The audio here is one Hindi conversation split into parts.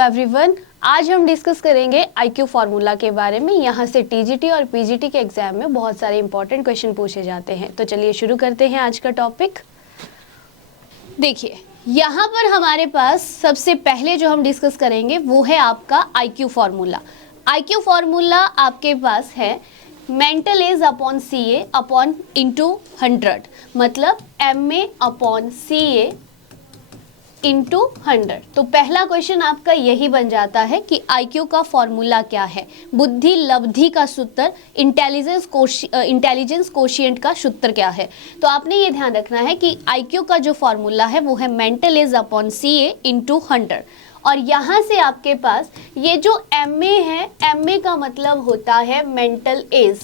एवरीवन, आज हम डिस्कस करेंगे आईक्यू फार्मूला के बारे में। यहाँ से टीजीटी और पीजीटी के एग्जाम में बहुत सारे इंपॉर्टेंट क्वेश्चन पूछे जाते हैं। तो चलिए शुरू करते हैं आज का टॉपिक। देखिए, यहाँ पर हमारे पास सबसे पहले जो हम डिस्कस करेंगे वो है आपका आईक्यू फार्मूला। आईक्यू फार्मूला आपके पास है मेंटल एज अपॉन सी ए अपॉन इंटू 100, मतलब MA अपॉन CA इंटू 100। तो पहला क्वेश्चन आपका यही बन जाता है कि आईक्यू का फॉर्मूला क्या है। बुद्धि लब्धि का सूत्र, इंटेलिजेंस कोशिएंट का सूत्र क्या है। तो आपने ये ध्यान रखना है कि आईक्यू का जो फॉर्मूला है वो है mental as upon CA into 100। और यहाँ से आपके पास ये जो MA है, MA का मतलब होता है मेंटल एज।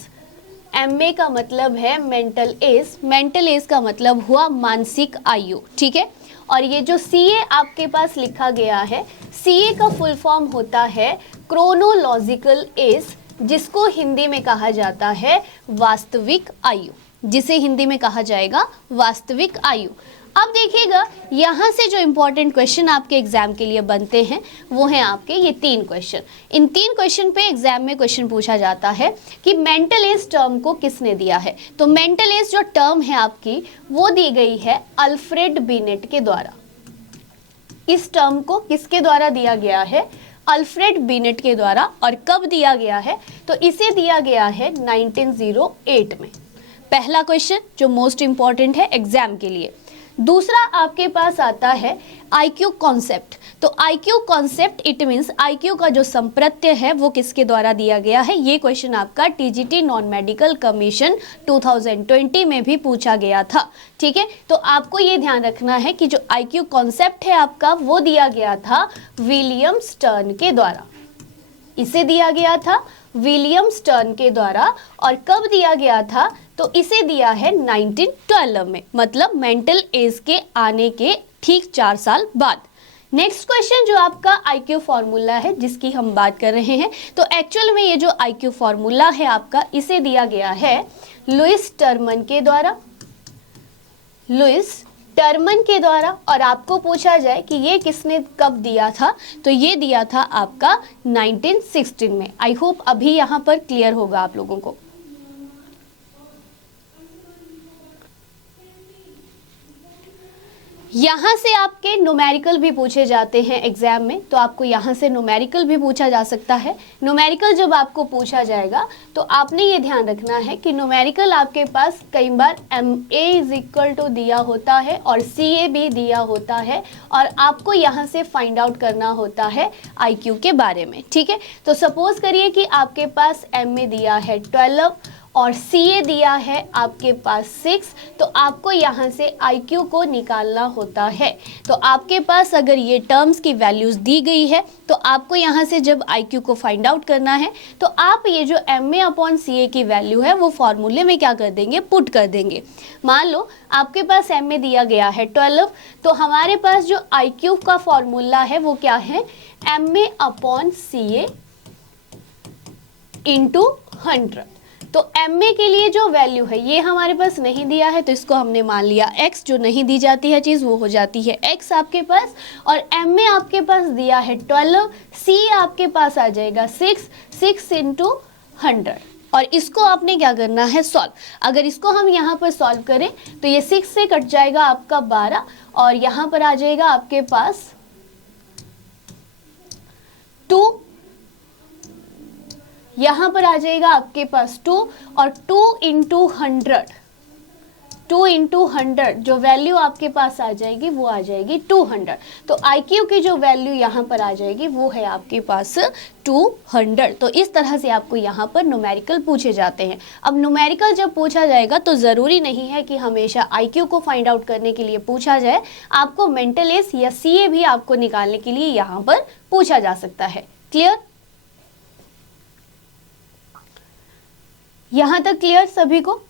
MA का मतलब है मेंटल एज, मेंटल एज का मतलब हुआ मानसिक आयु, ठीक है। और ये जो CA आपके पास लिखा गया है, CA का फुल फॉर्म होता है क्रोनोलॉजिकल एज, जिसको हिंदी में कहा जाता है वास्तविक आयु, जिसे हिंदी में कहा जाएगा वास्तविक आयु। अब देखिएगा, यहाँ से जो इम्पोर्टेंट क्वेश्चन आपके एग्जाम के लिए बनते हैं वो हैं आपके ये 3 क्वेश्चन। इन 3 क्वेश्चन पे एग्जाम में क्वेश्चन पूछा जाता है कि मेंटल एज टर्म को किसने दिया है। तो मेंटल एज जो टर्म है आपकी वो दी गई है अल्फ्रेड बिनेट के द्वारा। इस टर्म को किसके द्वारा दिया गया है? अल्फ्रेड बिनेट के द्वारा। और कब दिया गया है? तो इसे दिया गया है 1908 में। पहला क्वेश्चन जो मोस्ट इंपॉर्टेंट है एग्जाम के लिए। दूसरा आपके पास आता है आईक्यू कॉन्सेप्ट। तो IQ concept it means IQ का जो संप्रत्यय है वो किसके द्वारा दिया गया है। ये क्वेश्चन आपका टीजीटी नॉन मेडिकल कमीशन 2020 में भी पूछा गया था, ठीक है। तो आपको ये ध्यान रखना है कि जो आईक्यू कॉन्सेप्ट है आपका वो दिया गया था विलियम स्टर्न के द्वारा। इसे दिया गया था विलियम स्टर्न के द्वारा। और कब दिया गया था? तो इसे दिया है 1912 में, मतलब मेंटल एज के आने के ठीक 4 साल बाद। नेक्स्ट क्वेश्चन जो आपका आईक्यू फार्मूला है जिसकी हम बात कर रहे हैं, तो एक्चुअल में ये जो आईक्यू फार्मूला है आपका, इसे दिया गया है लुइस टर्मन के द्वारा। लुइस टर्मन के द्वारा। और आपको पूछा जाए कि ये किसने कब दिया था, तो ये दिया था आपका 1916 में। आई होप अभी यहाँ पर क्लियर होगा आप लोगों को। यहाँ से आपके न्यूमेरिकल भी पूछे जाते हैं एग्जाम में, तो आपको यहाँ से न्यूमेरिकल भी पूछा जा सकता है। न्यूमेरिकल जब आपको पूछा जाएगा तो आपने ये ध्यान रखना है कि न्यूमेरिकल आपके पास कई बार MA इज इक्वल टू दिया होता है और CA भी दिया होता है, और आपको यहाँ से फाइंड आउट करना होता है IQ के बारे में, ठीक है। तो सपोज करिए कि आपके पास MA दिया है 12 और CA दिया है आपके पास 6, तो आपको यहाँ से IQ को निकालना होता है। तो आपके पास अगर ये टर्म्स की वैल्यूज़ दी गई है तो आपको यहाँ से जब IQ को फाइंड आउट करना है तो आप ये जो MA अपॉन CA की वैल्यू है वो फॉर्मूले में क्या कर देंगे? पुट कर देंगे। मान लो आपके पास MA दिया गया है 12, तो हमारे पास जो IQ का फॉर्मूला है वो क्या है? MA upon CA into 100। तो MA के लिए जो वैल्यू है ये हमारे पास नहीं दिया है, तो इसको हमने मान लिया x। जो नहीं दी जाती है चीज़ वो हो जाती है x आपके पास। और MA आपके पास दिया है 12, CA आपके पास आ जाएगा 6 इंटू 100। और इसको आपने क्या करना है? सॉल्व। अगर इसको हम यहाँ पर सॉल्व करें तो ये 6 से कट जाएगा आपका 12, और यहाँ पर आ जाएगा आपके पास 2, यहाँ पर आ जाएगा आपके पास 2, और 2 इंटू 100 जो वैल्यू आपके पास आ जाएगी वो आ जाएगी 200। तो IQ की जो वैल्यू यहाँ पर आ जाएगी वो है आपके पास 200। तो इस तरह से आपको यहाँ पर न्यूमेरिकल पूछे जाते हैं। अब न्यूमेरिकल जब पूछा जाएगा तो ज़रूरी नहीं है कि हमेशा IQ को फाइंड आउट करने के लिए पूछा जाए, आपको मेंटल एज या CA भी आपको निकालने के लिए यहाँ पर पूछा जा सकता है। क्लियर? यहाँ तक क्लियर सभी को?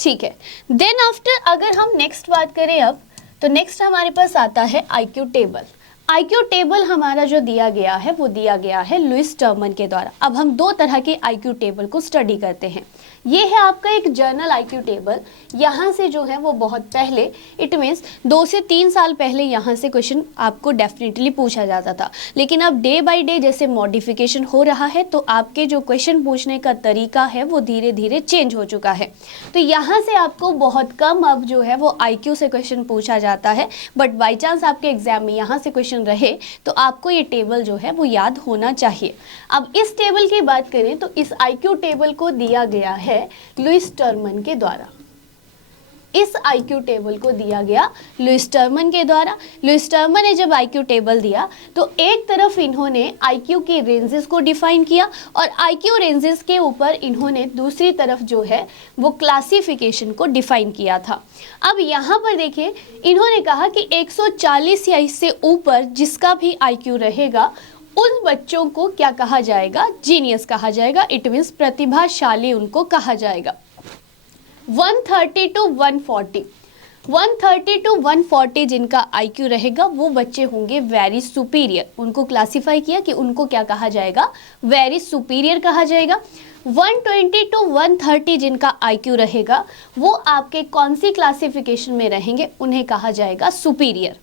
ठीक है। देन आफ्टर अगर हम नेक्स्ट बात करें अब, तो नेक्स्ट हमारे पास आता है IQ टेबल। IQ टेबल हमारा जो दिया गया है वो दिया गया है लुइस टर्मन के द्वारा। अब हम 2 तरह के IQ टेबल को स्टडी करते हैं। ये है आपका एक जर्नल आईक्यू टेबल। यहाँ से जो है वो बहुत पहले, इट मीन्स 2 से 3 साल पहले यहाँ से क्वेश्चन आपको डेफिनेटली पूछा जाता था, लेकिन अब डे बाय डे जैसे मॉडिफिकेशन हो रहा है तो आपके जो क्वेश्चन पूछने का तरीका है वो धीरे धीरे चेंज हो चुका है। तो यहाँ से आपको बहुत कम अब जो है वो आईक्यू से क्वेश्चन पूछा जाता है, बट बाई चांस आपके एग्जाम में यहाँ से क्वेश्चन रहे तो आपको ये टेबल जो है वो याद होना चाहिए। अब इस टेबल की बात करें तो इस आईक्यू टेबल को दिया गया है लुईस टर्मन के द्वारा। इस आईक्यू टेबल को दिया गया लुईस टर्मन के द्वारा। लुईस टर्मन ने जब आईक्यू टेबल दिया तो एक तरफ इन्होंने आईक्यू की रेंजेस को डिफाइन किया और आईक्यू रेंजेस के ऊपर इन्होंने दूसरी तरफ जो है वो क्लासिफिकेशन को डिफाइन किया था। अब यहाँ पर देखिए, इन्होंने कहा कि 140 या इससे ऊपर जिसका भी आईक्यू रहेगा उन बच्चों को क्या कहा जाएगा? जीनियस कहा जाएगा। इट मीन्स प्रतिभाशाली उनको कहा जाएगा। 130 to 140, 130 to 140 जिनका आईक्यू रहेगा वो बच्चे होंगे वेरी सुपीरियर। उनको क्लासिफाई किया कि उनको क्या कहा जाएगा? वेरी सुपीरियर कहा जाएगा। 120 to 130 जिनका आईक्यू रहेगा वो आपके कौन सी क्लासिफिकेशन में रहेंगे? उन्हें कहा जाएगा सुपीरियर।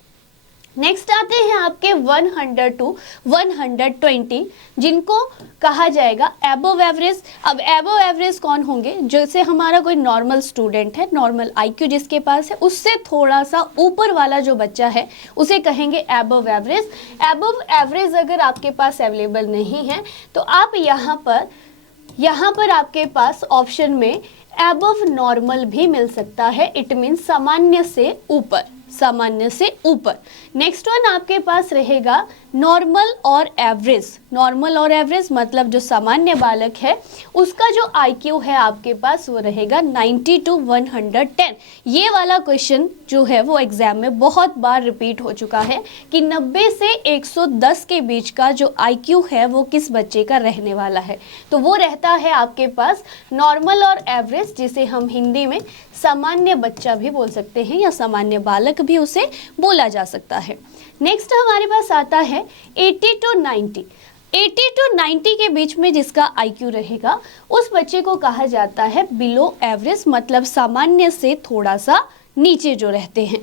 नेक्स्ट आते हैं आपके 100 to 120 जिनको कहा जाएगा एबव एवरेज। अब एबव एवरेज कौन होंगे? जैसे हमारा कोई नॉर्मल स्टूडेंट है, नॉर्मल आईक्यू जिसके पास है, उससे थोड़ा सा ऊपर वाला जो बच्चा है उसे कहेंगे एबव एवरेज। एबव एवरेज अगर आपके पास अवेलेबल नहीं है तो आप यहाँ पर आपके पास ऑप्शन में एबव नॉर्मल भी मिल सकता है। इट मीन्स सामान्य से ऊपर, सामान्य से ऊपर। नेक्स्ट वन आपके पास रहेगा नॉर्मल और एवरेज। नॉर्मल और एवरेज मतलब जो सामान्य बालक है उसका जो आईक्यू है आपके पास वो रहेगा 90 to 110। ये वाला क्वेश्चन जो है वो एग्जाम में बहुत बार रिपीट हो चुका है कि 90 से 110 के बीच का जो आईक्यू है वो किस बच्चे का रहने वाला है। तो वो रहता है आपके पास नॉर्मल और एवरेज, जिसे हम हिंदी में सामान्य बच्चा भी बोल सकते हैं या सामान्य बालक भी उसे बोला जा सकता है। नेक्स्ट हमारे पास आता है 80 to 90। 80 to 90 के बीच में जिसका आईक्यू रहेगा उस बच्चे को कहा जाता है बिलो एवरेज, मतलब सामान्य से थोड़ा सा नीचे जो रहते हैं।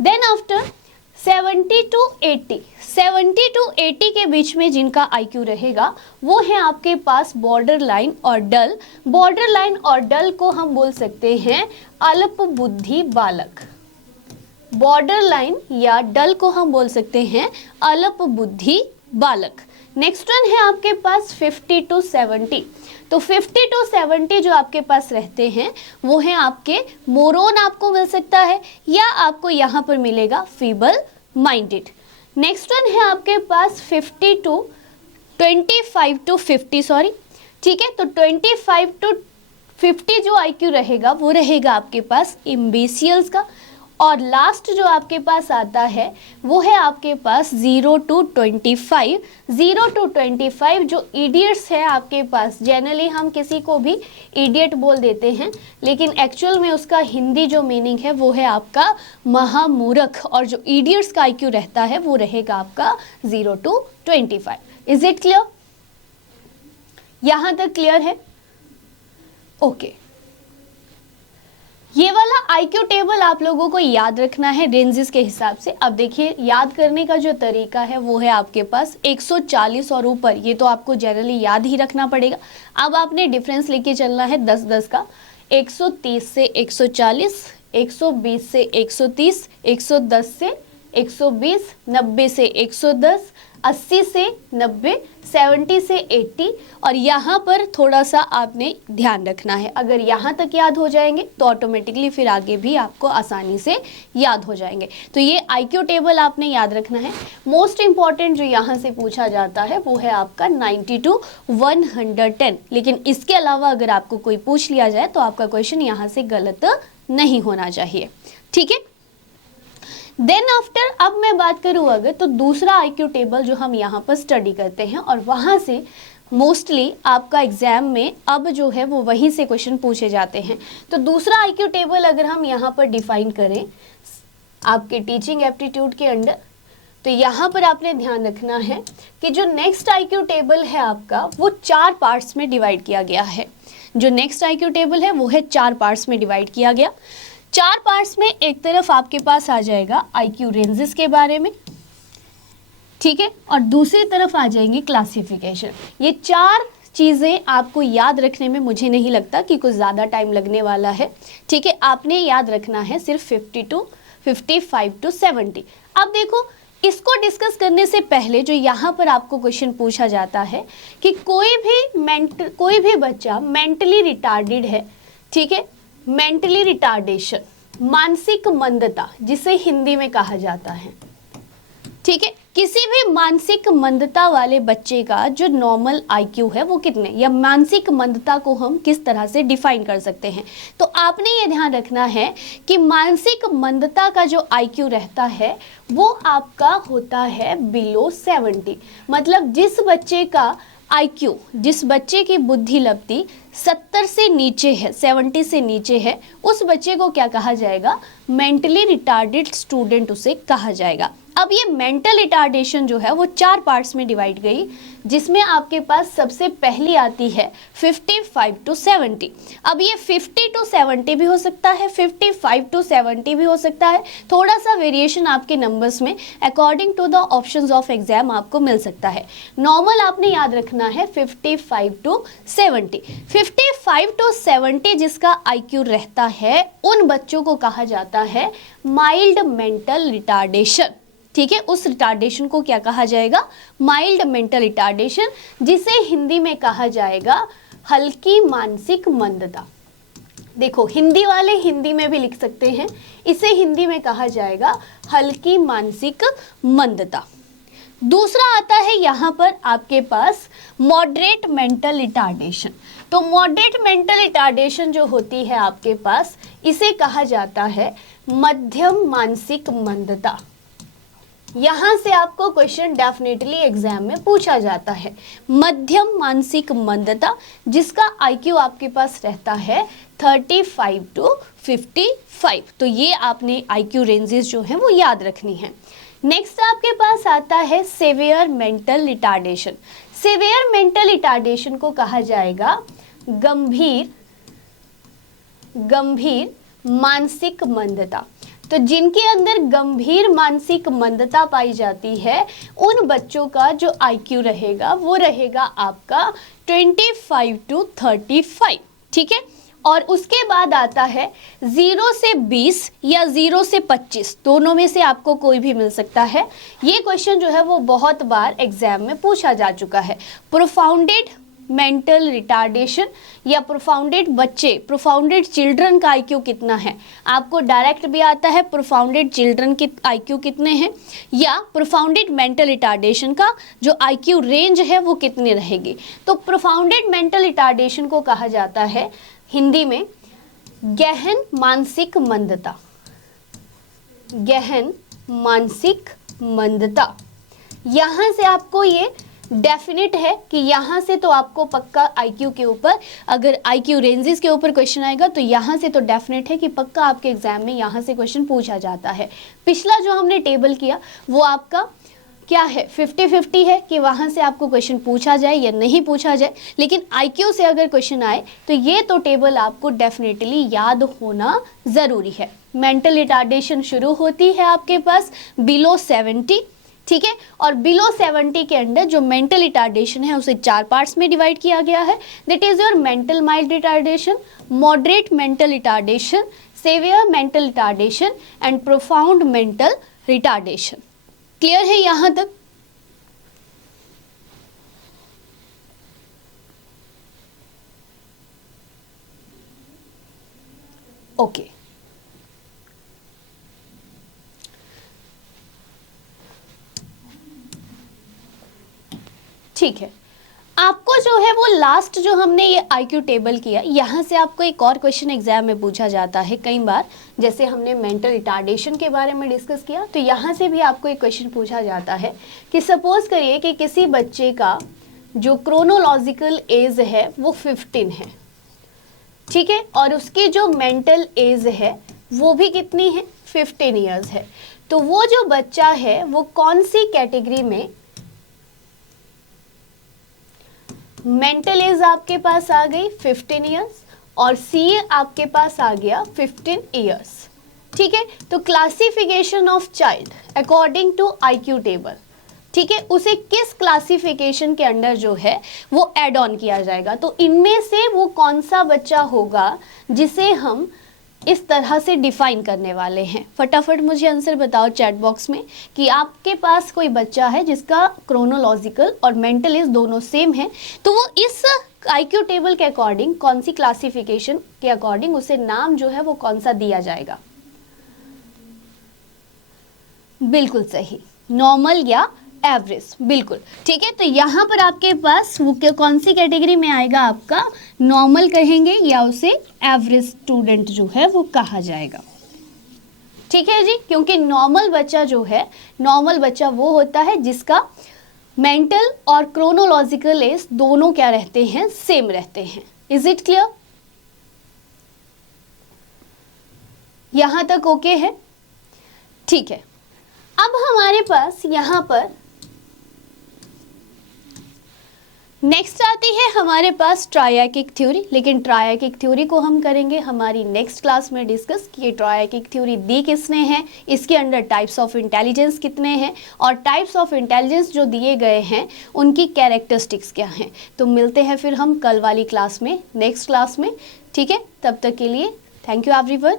देन आफ्टर 70 to 80, 70 to 80 के बीच में जिनका आईक्यू रहेगा वो है आपके पास बॉर्डर लाइन और डल। बॉर्डर लाइन और डल को हम बोल सकते हैं अल्प बुद्धि बालक। बॉर्डर लाइन या डल को हम बोल सकते हैं अल्प बुद्धि बालक। नेक्स्ट वन है आपके पास 50 to 70। तो 50 to 70 जो आपके पास रहते हैं वो है आपके मोरोन, आपको मिल सकता है या आपको यहाँ पर मिलेगा फीबल माइंडेड। नेक्स्ट वन है आपके पास 25 to 50, सॉरी, ठीक है। तो 25 to 50 जो आईक्यू रहेगा वो रहेगा आपके पास इम्बेसियल्स का। और लास्ट जो आपके पास आता है वो है आपके पास 0 to 25। 0 to 25 जो इडियट्स है आपके पास, जनरली हम किसी को भी इडियट बोल देते हैं लेकिन एक्चुअल में उसका हिंदी जो मीनिंग है वो है आपका महामूर्ख, और जो इडियट्स का आईक्यू रहता है वो रहेगा आपका 0 to 25। Is it clear? यहाँ तक क्लियर है? ओके। ये वाला आईक्यू टेबल आप लोगों को याद रखना है रेंजेस के हिसाब से। अब देखिए, याद करने का जो तरीका है वो है आपके पास 140 और ऊपर, ये तो आपको जनरली याद ही रखना पड़ेगा। अब आपने डिफरेंस लेके चलना है 10-10 का। 130 से 140, 120 से 130, 110 से 120, 90 से 110, 80 से 90, 70 से 80, और यहाँ पर थोड़ा सा आपने ध्यान रखना है। अगर यहाँ तक याद हो जाएंगे तो ऑटोमेटिकली फिर आगे भी आपको आसानी से याद हो जाएंगे। तो ये आईक्यू टेबल आपने याद रखना है। मोस्ट इम्पॉर्टेंट जो यहाँ से पूछा जाता है वो है आपका 90 to 110, लेकिन इसके अलावा अगर आपको कोई पूछ लिया जाए तो आपका क्वेश्चन यहाँ से गलत नहीं होना चाहिए, ठीक है। देन आफ्टर अब मैं बात करूँ अगर, तो दूसरा आईक्यू टेबल जो हम यहाँ पर स्टडी करते हैं और वहाँ से मोस्टली आपका एग्जाम में अब जो है वो वहीं से क्वेश्चन पूछे जाते हैं। तो दूसरा आईक्यू टेबल अगर हम यहाँ पर डिफाइन करें आपके टीचिंग एप्टीट्यूड के अंडर, तो यहाँ पर आपने ध्यान रखना है कि जो नेक्स्ट आईक्यू टेबल है आपका वो 4 पार्ट्स में डिवाइड किया गया है। जो नेक्स्ट आईक्यू टेबल है वो है 4 पार्ट्स में डिवाइड किया गया। 4 पार्ट्स में एक तरफ आपके पास आ जाएगा आईक्यू रेंजेस के बारे में, ठीक है, और दूसरी तरफ आ जाएंगी क्लासिफिकेशन। ये 4 चीज़ें आपको याद रखने में मुझे नहीं लगता कि कुछ ज़्यादा टाइम लगने वाला है, ठीक है। आपने याद रखना है सिर्फ 55 टू 70। अब देखो, इसको डिस्कस करने से पहले जो यहाँ पर आपको क्वेश्चन पूछा जाता है कि कोई भी बच्चा मेंटली रिटार्डेड है, ठीक है, मेंटली रिटार्डेशन, मानसिक मंदता जिसे हिंदी में कहा जाता है, ठीक है, किसी भी मानसिक मंदता वाले बच्चे का जो नॉर्मल आईक्यू है वो कितने, या मानसिक मंदता को हम किस तरह से डिफाइन कर सकते हैं। तो आपने ये ध्यान रखना है कि मानसिक मंदता का जो आईक्यू रहता है वो आपका होता है बिलो 70। मतलब जिस बच्चे का आईक्यू, जिस बच्चे की बुद्धि लब्धि 70 से नीचे है, 70 से नीचे है, उस बच्चे को क्या कहा जाएगा, मेंटली रिटार्डेड स्टूडेंट उसे कहा जाएगा। अब ये मेंटल रिटार्डेशन जो है वो 4 पार्ट्स में डिवाइड गई, जिसमें आपके पास सबसे पहली आती है 55 टू 70। अब ये 50 टू 70 भी हो सकता है, 55 टू 70 भी हो सकता है, थोड़ा सा वेरिएशन आपके नंबर्स में according to the options of exam आपको मिल सकता है। नॉर्मल आपने याद रखना है 55 टू 70। 55 टू 70 जिसका आईक्यू रहता है उन बच्चों को कहा जाता है माइल्ड मेंटल रिटार्डेशन, ठीक है। उस रिटार्डेशन को क्या कहा जाएगा, माइल्ड मेंटल रिटार्डेशन, जिसे हिंदी में कहा जाएगा हल्की मानसिक मंदता। देखो, हिंदी वाले हिंदी में भी लिख सकते हैं, इसे हिंदी में कहा जाएगा हल्की मानसिक मंदता। दूसरा आता है यहाँ पर आपके पास मॉडरेट मेंटल रिटार्डेशन। तो मॉडरेट मेंटल रिटार्डेशन जो होती है आपके पास, इसे कहा जाता है मध्यम मानसिक मंदता। यहाँ से आपको क्वेश्चन डेफिनेटली एग्जाम में पूछा जाता है। मध्यम मानसिक मंदता जिसका आईक्यू आपके पास रहता है 35 टू 55। तो ये आपने आईक्यू रेंजेस जो है वो याद रखनी है। नेक्स्ट आपके पास आता है severe mental retardation. Severe mental retardation को कहा जाएगा गंभीर मानसिक मंदता। तो जिनके अंदर गंभीर मानसिक मंदता पाई जाती है उन बच्चों का जो आईक्यू रहेगा वो रहेगा आपका 25 टू 35, ठीक है। और उसके बाद आता है 0 से 20 या 0 से 25, दोनों में से आपको कोई भी मिल सकता है। ये क्वेश्चन जो है वो बहुत बार एग्जाम में पूछा जा चुका है। प्रोफाउंडेड मेंटल रिटार्डेशन या प्रोफाउंडेड चिल्ड्रन का आईक्यू कितना है, आपको डायरेक्ट भी आता है प्रोफाउंडेड चिल्ड्रन के आईक्यू कितने हैं, या प्रोफाउंडेड मेंटल रिटार्डेशन का जो आईक्यू रेंज है वो कितनी रहेगी। तो प्रोफाउंडेड मेंटल रिटार्डेशन को कहा जाता है हिंदी में गहन मानसिक मंदता। गहन मानसिक मंदता, यहाँ से आपको ये डेफिनेट है कि यहाँ से तो आपको पक्का आईक्यू के ऊपर, अगर आईक्यू रेंजेस के ऊपर क्वेश्चन आएगा तो यहाँ से तो डेफिनेट है कि पक्का आपके एग्जाम में यहाँ से क्वेश्चन पूछा जाता है। पिछला जो हमने टेबल किया वो आपका क्या है, 50-50 है कि वहाँ से आपको क्वेश्चन पूछा जाए या नहीं पूछा जाए, लेकिन आईक्यू से अगर क्वेश्चन आए तो ये तो टेबल आपको डेफिनेटली याद होना ज़रूरी है। मेंटल रिटार्डेशन शुरू होती है आपके पास बिलो 70, ठीक है, और बिलो 70 के अंडर जो मेंटल रिटार्डेशन है उसे 4 पार्ट्स में डिवाइड किया गया है। That is your mental mild retardation, moderate mental retardation, severe mental retardation and profound mental retardation. Clear है यहां तक? ओके, ठीक है। आपको जो है वो लास्ट जो हमने ये आईक्यू टेबल किया, यहाँ से आपको एक और क्वेश्चन एग्जाम में पूछा जाता है कई बार। जैसे हमने मेंटल रिटार्डेशन के बारे में डिस्कस किया, तो यहाँ से भी आपको एक क्वेश्चन पूछा जाता है कि सपोज करिए कि किसी बच्चे का जो क्रोनोलॉजिकल एज है वो 15 है, ठीक है, और उसकी जो मेंटल एज है वो भी कितनी है, 15 ईयर्स है। तो वो जो बच्चा है वो कौन सी कैटेगरी में मेंटल एज आपके पास आ गई 15 ईयर्स और सीए आपके पास आ गया 15 ईयर्स। ठीक है, तो classification of child according to IQ table, ठीक है, उसे किस क्लासिफिकेशन के अंडर जो है वो ऐड ऑन किया जाएगा। तो इनमें से वो कौन सा बच्चा होगा जिसे हम इस तरह से डिफाइन करने वाले हैं। फटाफट मुझे आंसर बताओ चैट बॉक्स में कि आपके पास कोई बच्चा है जिसका क्रोनोलॉजिकल और मेंटल एज दोनों सेम है, तो वो इस आईक्यू टेबल के अकॉर्डिंग कौन सी क्लासिफिकेशन के अकॉर्डिंग उसे नाम जो है वो कौन सा दिया जाएगा। बिल्कुल सही, नॉर्मल या एवरेज, बिल्कुल ठीक है। तो यहाँ पर आपके पास वो कौन सी कैटेगरी में आएगा, आपका नॉर्मल कहेंगे या उसे एवरेज स्टूडेंट जो है वो कहा जाएगा। ठीक है जी, क्योंकि नॉर्मल बच्चा जो है, नॉर्मल बच्चा वो होता है जिसका मेंटल और क्रोनोलॉजिकल एज दोनों क्या रहते हैं, सेम रहते हैं। Is it clear? यहां तक ओके है? ठीक है, अब हमारे पास यहां पर नेक्स्ट आती है हमारे पास ट्रायैकिक थ्योरी, लेकिन ट्रायैकिक थ्योरी को हम करेंगे हमारी नेक्स्ट क्लास में डिस्कस कि ये ट्रायैकिक थ्योरी दी किसने है, इसके अंडर टाइप्स ऑफ इंटेलिजेंस कितने हैं और टाइप्स ऑफ इंटेलिजेंस जो दिए गए हैं उनकी कैरेक्टरिस्टिक्स क्या हैं। तो मिलते हैं फिर हम कल वाली क्लास में, नेक्स्ट क्लास में। ठीक है, तब तक के लिए थैंक यू एवरीवन।